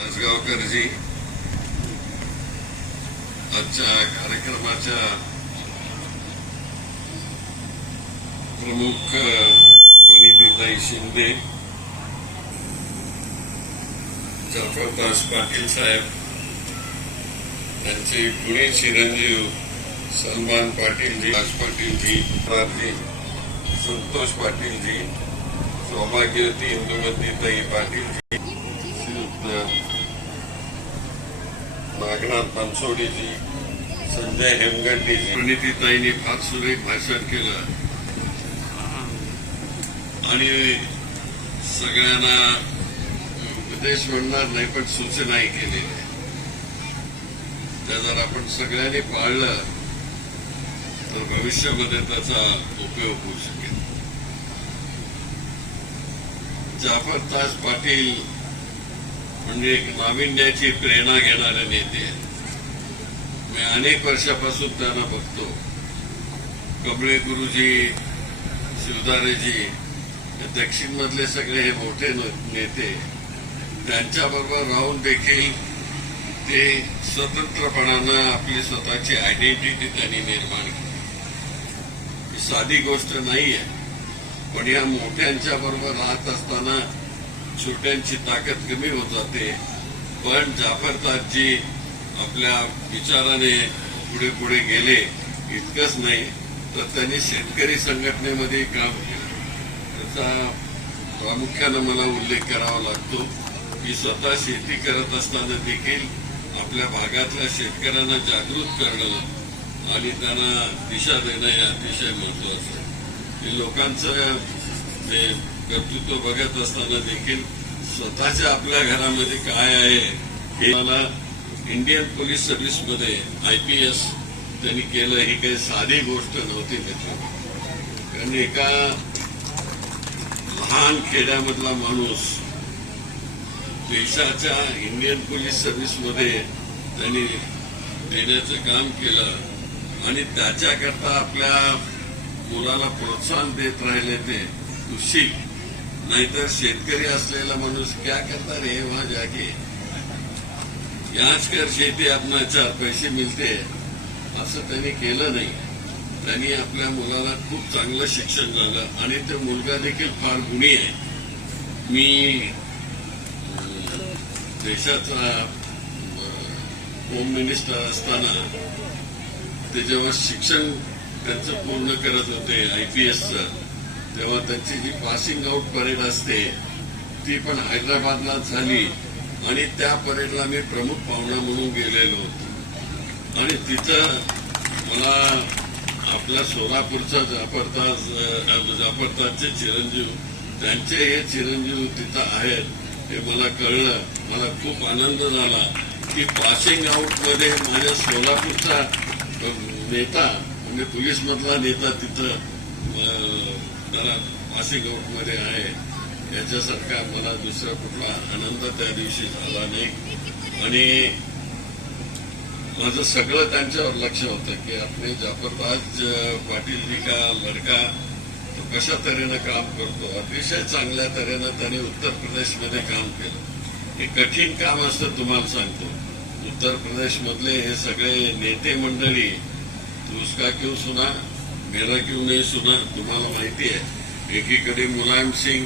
आजगावकरजी आजच्या कार्यक्रमाच्या प्रमुख पुनीताई शिंदे, जाफरदास पाटील साहेब, त्यांचे पुणे चिरंजीव सलमान पाटीलजी, राज पाटीलजी, संतोष पाटीलजी, सौभाग्यवती इंदुमतीताई पाटीलजी, नागनाथ बनसोडीजी, संजय हेमगंडीजी, पुनीताईंनी फार सुरेख भाषण केलं आणि सगळ्यांना उपदेश म्हणणार नाही पण सूचनाही केलेल्या. त्या जर आपण सगळ्यांनी पाळलं तर भविष्यामध्ये त्याचा उपयोग होऊ शकेल. जाफरदास पाटील म्हणजे एक नाविन्याची प्रेरणा घेणारे नेते आहेत. मी अनेक वर्षापासून त्यांना बघतो. कबळे गुरुजी, शिवधारेजी, दक्षिण मधले सगळे हे मोठे नेते, त्यांच्याबरोबर राहून देखील ते स्वतंत्रपणानं आपली स्वतःची आयडेंटिटी त्यांनी निर्माण केली. ही साधी गोष्ट नाहीये, पण या मोठ्यांच्या बरोबर राहत असताना छोट्यांची ताकद कमी होत जाते. पण जाफरदासजी आपल्या विचाराने पुढे पुढे गेले. इतकंच नाही तर त्यांनी शेतकरी संघटनेमध्ये काम केलं. त्याचा प्रामुख्यानं मला उल्लेख करावा लागतो की स्वतः शेती करत असताना देखील आपल्या भागातल्या शेतकऱ्यांना जागृत करणं आणि त्यांना दिशा देणं हे अतिशय महत्वाचं आहे. लोकांचं जे कर्तृत्व बघत असताना देखील स्वतःच्या आपल्या घरामध्ये काय आहे हे मला इंडियन पोलीस सर्व्हिसमध्ये IPS त्यांनी केलं. ही काही साधी गोष्ट नव्हती मित्र. कारण एका लहान खेड्यामधला माणूस देशाच्या इंडियन पोलीस सर्व्हिसमध्ये त्यांनी देण्याचं काम केलं आणि त्याच्याकरता आपल्या मुलाला प्रोत्साहन देत राहिले. ते खुशी नाहीतर शेतकरी असलेला माणूस क्या करता रे वहां जाके, याच कर शेती अपना 4 पैसे मिळते, असं त्यांनी केलं नाही. त्यांनी आपल्या मुलाला खूप चांगलं शिक्षण झालं आणि तो मुलगा देखील फार गुणी आहे. मी देशाचा होम मिनिस्टर असताना ते जेव्हा शिक्षण त्यांचं पूर्ण करत होते IPSचं, तेव्हा त्यांची जी पासिंग आउट परेड असते ती पण हैदराबादला झाली आणि त्या परेडला मी प्रमुख पाहुणा म्हणून गेलेलो होतो. आणि तिथं मला आपल्या सोलापूरचा जाफरदासचे चिरंजीव, त्यांचे हे चिरंजीव तिथं आहेत हे मला कळलं. मला खूप आनंद झाला की पासिंग आउटमध्ये माझ्या सोलापूरचा नेता म्हणजे पोलीसमधला नेता तिथं त्याला पासिंग आउटमध्ये आहे. याच्यासारखा मला दुसरा कुठला आनंद त्या दिवशी झाला नाही. आणि माझं सगळं त्यांच्यावर लक्ष होतं की आपले जाफरदास पाटील जी का लडका तो कशा तऱ्हेनं काम करतो. अतिशय चांगल्या तऱ्हेनं त्याने उत्तर प्रदेशमध्ये काम केलं. हे कठीण काम असतं तुम्हाला सांगतो. उत्तर प्रदेशमधले हे सगळे नेते मंडळी, तू उसका क्यों सुना मेरा क्यों नहीं सुना, तुम्हाला माहिती आहे. एकीकडे मुलायम सिंग,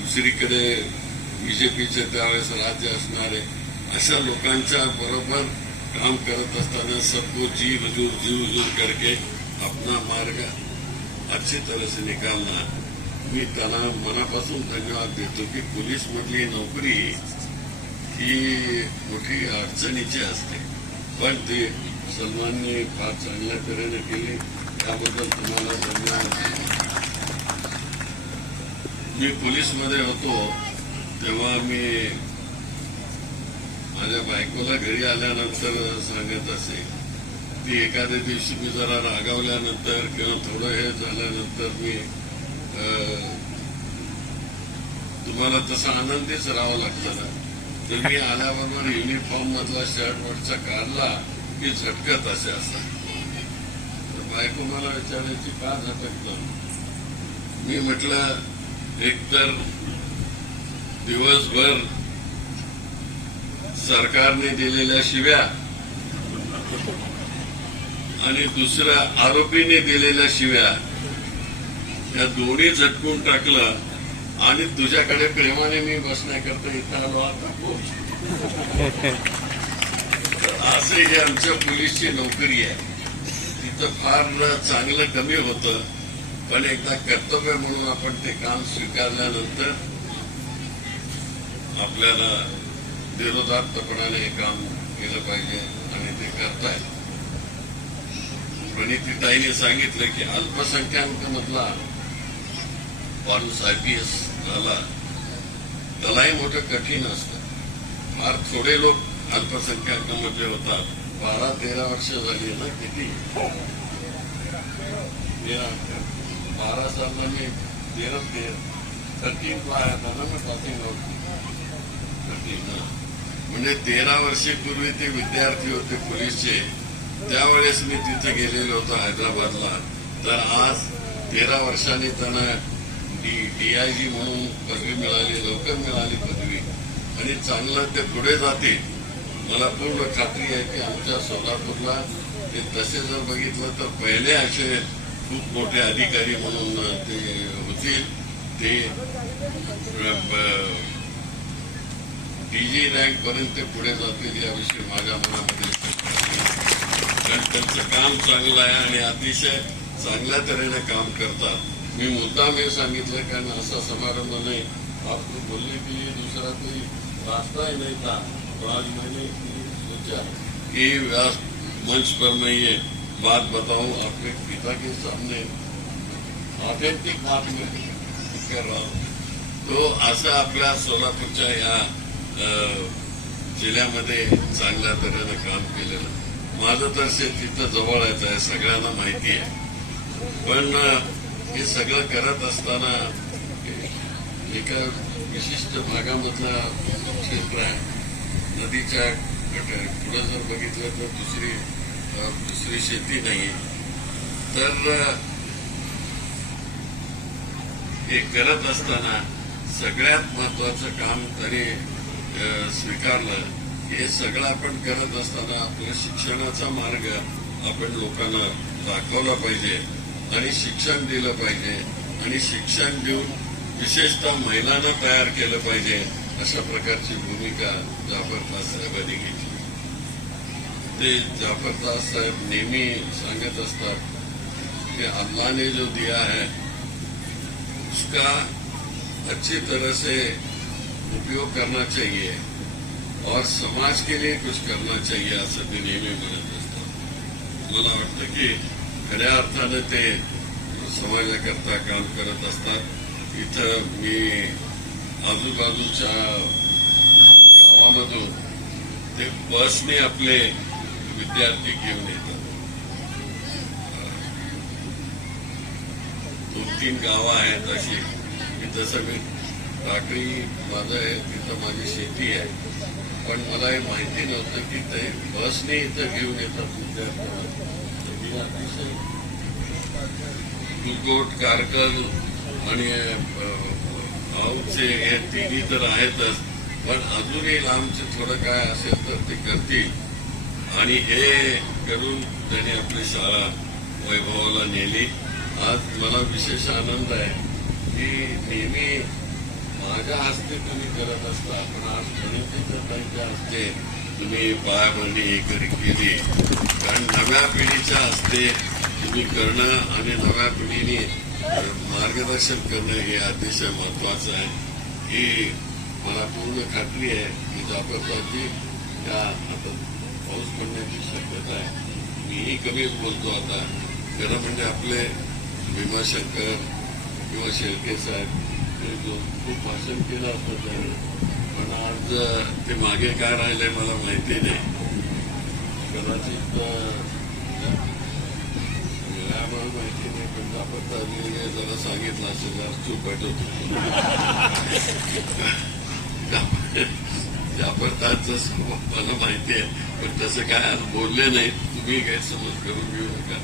दुसरीकडे BJPचे त्यावेळेस राज्य असणारे, अशा लोकांच्या बरोबर काम करत असताना सबको जी हुजूर करके अपना मार्ग अच्छी तरह से निकालना. मी त्यांना मनापासून धन्यवाद देतो की पोलीस मधली नोकरी ही मोठी अडचणीची असते, पण ते सलमानने फार चांगल्या तऱ्हेने केली. त्याबद्दल तुम्हाला धन्यवाद. मी पोलीसमध्ये होतो तेव्हा मी माझ्या बायकोला घरी आल्यानंतर सांगत असे. ती एखाद्या दिवशी मी जरा रागावल्यानंतर किंवा थोडं हे झाल्यानंतर मी तुम्हाला तसं आनंदीच राहावं लागतं ना, तर मी आल्याबरोबर युनिफॉर्म मधला शर्ट वरचा काढला की झटकत असे असतात. बायको मला विचारायची का झटकलं. मी म्हटलं एकतर दिवसभर सरकारने दिलेल्या शिव्या आणि दुसऱ्या आरोपीने दिलेल्या शिव्या या दोन्ही झटकून टाकलं आणि तुझ्याकडे प्रेमाने मी बसण्याकरता इथं आलो आता पोच. असं हे आमच्या पोलीसची नोकरी आहे. तिथं फार चांगलं कमी होतं, पण एकदा कर्तव्य म्हणून आपण ते काम स्वीकारल्यानंतर आपल्याला विरोधात्मकपणाने हे काम केलं पाहिजे आणि ते करतायत. प्रणितीताईने सांगितलं की अल्पसंख्याकांमधला माणूस IPS झाला त्यालाही मोठं कठीण असतं. फार थोडे लोक अल्पसंख्याकांमध्ये होतात. 12-13 वर्ष झाली ना, किती 12 सालांनी 13 पाहता ना मग पासिंग आउट. म्हणजे 13 वर्षापूर्वी ते विद्यार्थी होते पोलीसचे. त्यावेळेस मी तिथे गेलेलो होतो हैदराबादला. तर आज 13 वर्षांनी त्यांना DIG म्हणून पदवी मिळाली, लवकर मिळाली पदवी आणि चांगलं ते पुढे जातील. मला पूर्ण खात्री आहे की आमच्या सोलापूरला ते तसे जर बघितलं तर पहिले असे खूप मोठे अधिकारी म्हणून ते होतील. ते DG रँक पर्यंत ते पुढे जातील याविषयी माझ्या मनामध्ये, कारण त्यांचं काम चांगलं आहे आणि अतिशय चांगल्या तऱ्हेने काम करतात. मी मुद्दाम हे सांगितलं कारण असा समारंभ नाही. आप लोग बोलने के लिए दूसरा कोई रास्ता ही नहीं था, तो आज मैंने सोचा कि मंच पर मैं ये बात बताऊं अपने पिता के सामने, ऑथेंटिक बात में कर रहा हूं. तो असं आपल्या सोलापूरच्या या जिल्ह्यामध्ये चांगल्या तऱ्हेनं काम केलेलं. माझं तर शेत तिथं जवळच आहे, सगळ्यांना माहिती आहे. पण हे सगळं करत असताना एका विशिष्ट भागामधला क्षेत्र आहे, नदीच्या पुढे जर बघितलं तर दुसरी शेती नाही. तर हे करत असताना सगळ्यात महत्वाचं काम तरी स्वीकारलं. हे सगळं आपण करत असताना आपल्या शिक्षणाचा मार्ग आपण लोकांना दाखवला पाहिजे आणि शिक्षण दिलं पाहिजे आणि शिक्षण देऊन विशेषतः महिलांना तयार केलं पाहिजे. अशा प्रकारची भूमिका जाफरदास साहेबांनी घेतली. ते जाफरदास साहेब नेहमी सांगत असतात कि अल्लाह ने जो दिया है उसका अच्छी तरह से उपयोग करना चाहिए और समाज के लिए कुछ करना चाहिए असं ते नेहमी म्हणत असतात. मला वाटतं की खऱ्या अर्थानं ते समाजाकरता काम करत असतात. इथं मी आजूबाजूच्या गावामधून ते बसने आपले विद्यार्थी घेऊन येतात. 2-3 गावं आहेत अशी. तसं मी टाकळी माझं आहे, तिथं माझी शेती आहे. पण मला हे माहिती नव्हतं की ते बसने इथं घेऊन येतात विद्यार्थ्यांना. अतिशय दुर्गोट, कारकल आणि आऊचे हे तिन्ही तर आहेतच, पण अजूनही लांबचे थोडं काय असेल तर ते करतील. आणि हे करून त्यांनी आपली शाळा वैभवाला नेली. आज मला विशेष आनंद आहे की नेहमी माझ्या हस्ते तुम्ही करत असता, पण आज प्रणितीताईंच्या हस्ते तुम्ही पायाभरणी केली. कारण नव्या पिढीच्या हस्ते तुम्ही करणं आणि नव्या पिढीने मार्गदर्शन करणं हे अतिशय महत्वाचं आहे. ही मला पूर्ण खात्री आहे की जाफरदासजी या आता पाऊस पडण्याची शक्यता आहे. मीही कमी बोलतो आता. खरं म्हणजे आपले भीमाशंकर किंवा शेळके साहेब खूप भाषण केलं असतं त्यांनी, पण आज ते मागे काय राहिले मला माहिती नाही. कदाचित मला माहिती नाही, पण जाफरदासजीने जरा सांगितलं असेल चूक वाटत. जाफरदासचं स्वभाव मला माहिती आहे, पण तसं काय आज बोलले नाही. तुम्ही गैरसमज करून घेऊ नका.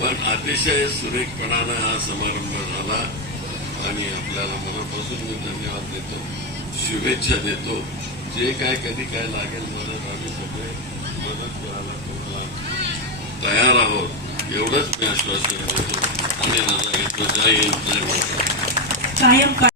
पण अतिशय सुरेखपणानं हा समारंभ झाला आणि आपल्याला मनापासून मी धन्यवाद देतो, शुभेच्छा देतो. जे काय कधी काय लागेल मला मदत करायला तुम्हाला तयार आहोत एवढंच मी आश्वासन देतो आणि माझा घेतो. जय हिंद, जय महाराष्ट्र. कायम